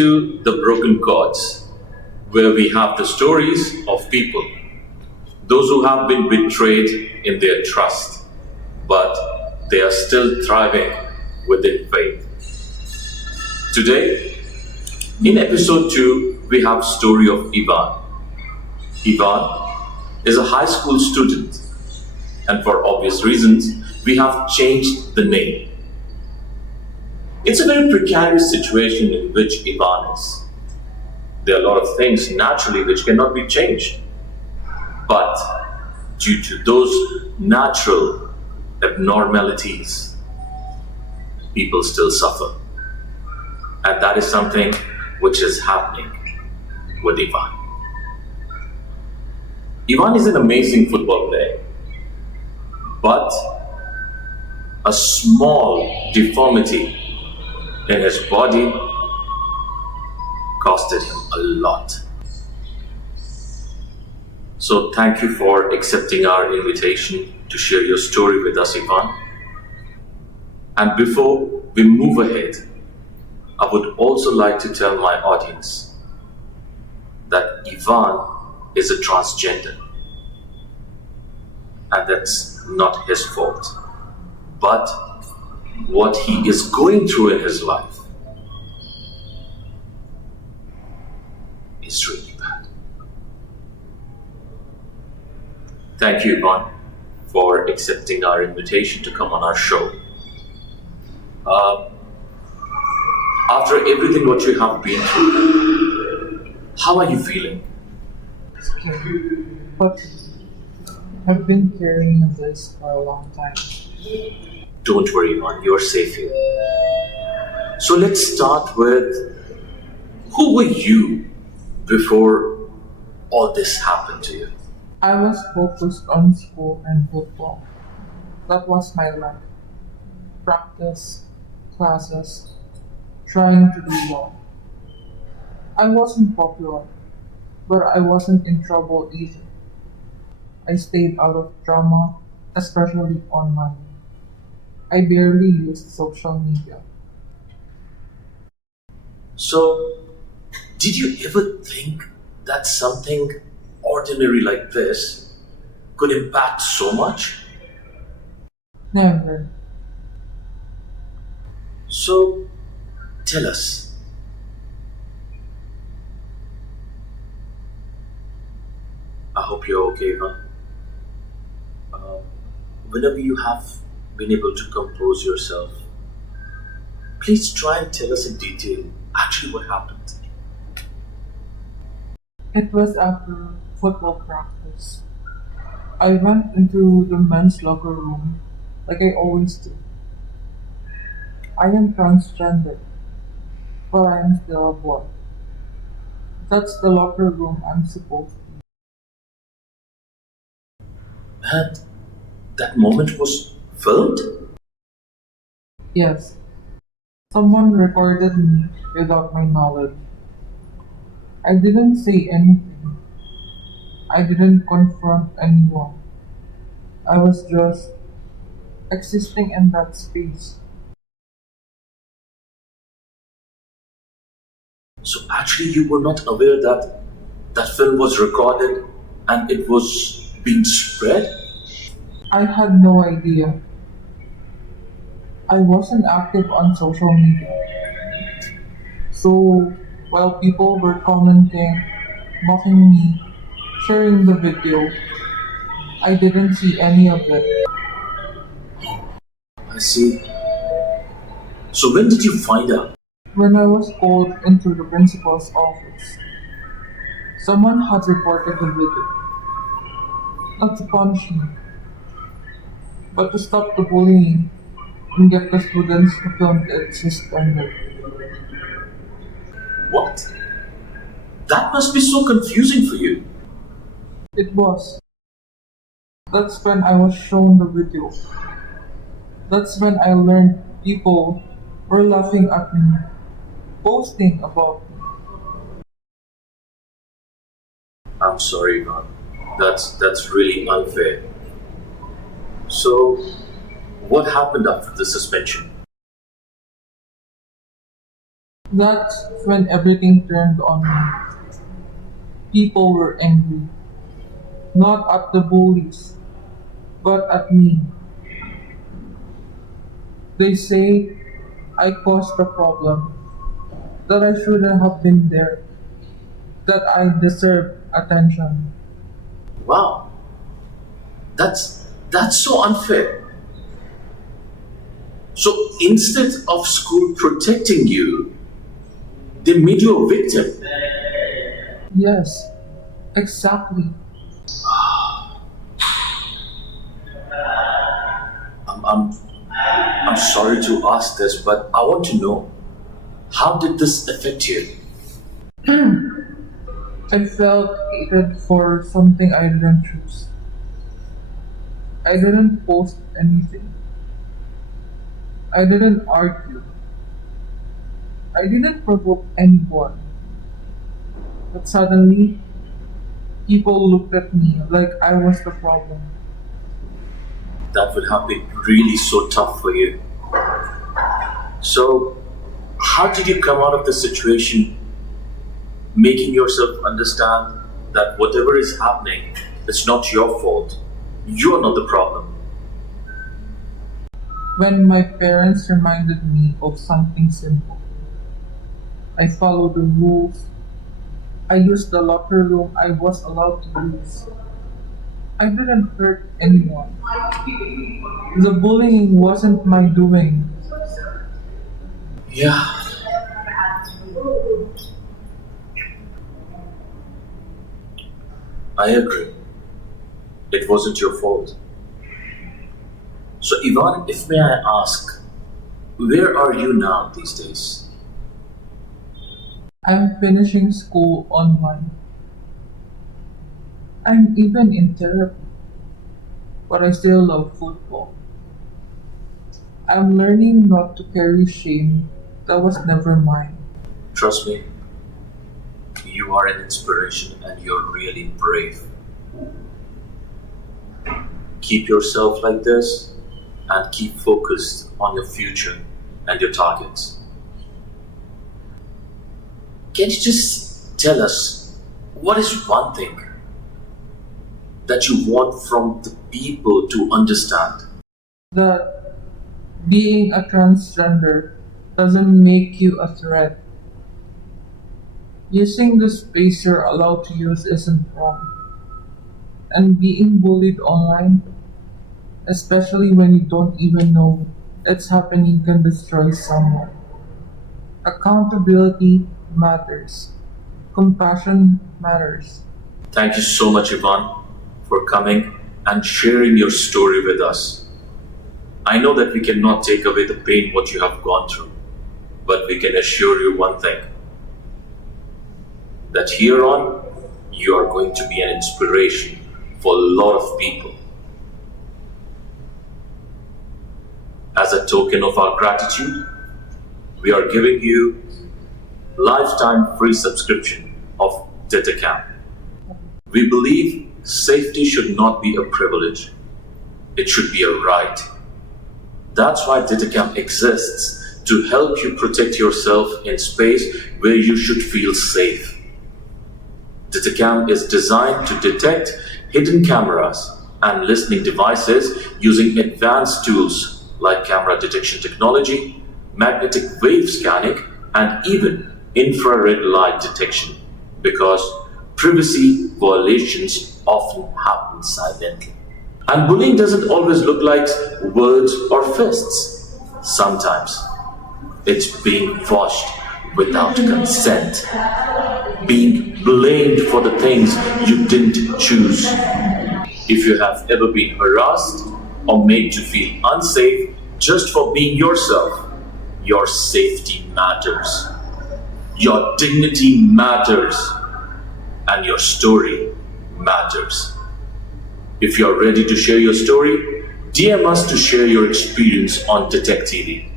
to the Broken Chords, where we have the stories of people, those who have been betrayed in their trust, but they are still thriving within faith. Today, in episode 2, we have story of Ivan. Ivan is a high school student, and for obvious reasons, we have changed the name. It's a very precarious situation in which Ivan is. There are a lot of things naturally which cannot be changed. But due to those natural abnormalities, people still suffer. And that is something which is happening with Ivan. Ivan is an amazing football player, but a small deformity in his body costed him a lot. So thank you for accepting our invitation to share your story with us, Ivan. And before we move ahead, I would also like to tell my audience that Ivan is a transgender. And that's not his fault. But what he is going through in his life is really bad. Thank you, Ivan, for accepting our invitation to come on our show. After everything what you have been through, how are you feeling? Scary. But I've been carrying this for a long time. Don't worry, Ivan, you're safe here. So let's start with, who were you before all this happened to you? I was focused on school and football. That was my life. Practice, classes, trying to do well. I wasn't popular, but I wasn't in trouble either. I stayed out of drama, especially online. I barely used social media. So, did you ever think that something ordinary like this could impact so much? Never. So, tell us. I hope you're okay, Ivan. Whenever you have been able to compose yourself, please try and tell us in detail actually what happened. It was after football practice. I went into the men's locker room like I always do. I am transgender, but I am still a boy. That's the locker room I'm supposed to be. And that moment was filmed? Yes, someone recorded me without my knowledge. I didn't say anything. I didn't confront anyone. I was just existing in that space. So actually you were not aware that that film was recorded and it was being spread? I had no idea. I wasn't active on social media. So, while people were commenting, mocking me, sharing the video, I didn't see any of it. I see. So when did you find out? When I was called into the principal's office, someone had reported the video. Not to punish me, but to stop the bullying and get the students who filmed it suspended. What? That must be so confusing for you. It was. That's when I was shown the video. That's when I learned people were laughing at me, posting about me. I'm sorry, Ivan. That's really unfair. So, what happened after the suspension? That's when everything turned on me. People were angry, not at the bullies, but at me. They say I caused the problem, that I shouldn't have been there, that I deserve attention. Wow, that's so unfair. So instead of school protecting you, they made you a victim. Yes, exactly. I'm, I'm, I'm sorry to ask this, but I want to know, how did this affect you? I felt hated for something I didn't choose. I didn't post anything. I didn't argue. I didn't provoke anyone. But suddenly, people looked at me like I was the problem. That would have been really so tough for you. So, how did you come out of the situation, making yourself understand that whatever is happening, it's not your fault? You're not the problem. When my parents reminded me of something simple, I followed the rules. I used the locker room I was allowed to use. I didn't hurt anyone. The bullying wasn't my doing. Yeah, I agree. It wasn't your fault. So, Ivan, if may I ask, where are you now these days? I'm finishing school online. I'm even in therapy, but I still love football. I'm learning not to carry shame that was never mine. Trust me, you are an inspiration and you're really brave. Keep yourself like this and keep focused on your future and your targets. Can you just tell us what is one thing that you want from the people to understand? That being a transgender doesn't make you a threat. Using the space you're allowed to use isn't wrong. And being bullied online, especially when you don't even know it's happening, can destroy someone. Accountability matters. Compassion matters. Thank you so much, Ivan, for coming and sharing your story with us. I know that we cannot take away the pain what you have gone through, but we can assure you one thing, that here on you are going to be an inspiration for a lot of people. As a token of our gratitude, we are giving you lifetime free subscription of Detekcam. We believe safety should not be a privilege, it should be a right. That's why Detekcam exists, to help you protect yourself in space where you should feel safe. Detekcam is designed to detect hidden cameras and listening devices using advanced tools like camera detection technology, magnetic wave scanning, and even infrared light detection, because privacy violations often happen silently. And bullying doesn't always look like words or fists. Sometimes it's being watched without consent, being blamed for the things you didn't choose. If you have ever been harassed or made to feel unsafe just for being yourself, your safety matters. Your dignity matters. And your story matters. If you're ready to share your story, DM us to share your experience on Detek TV.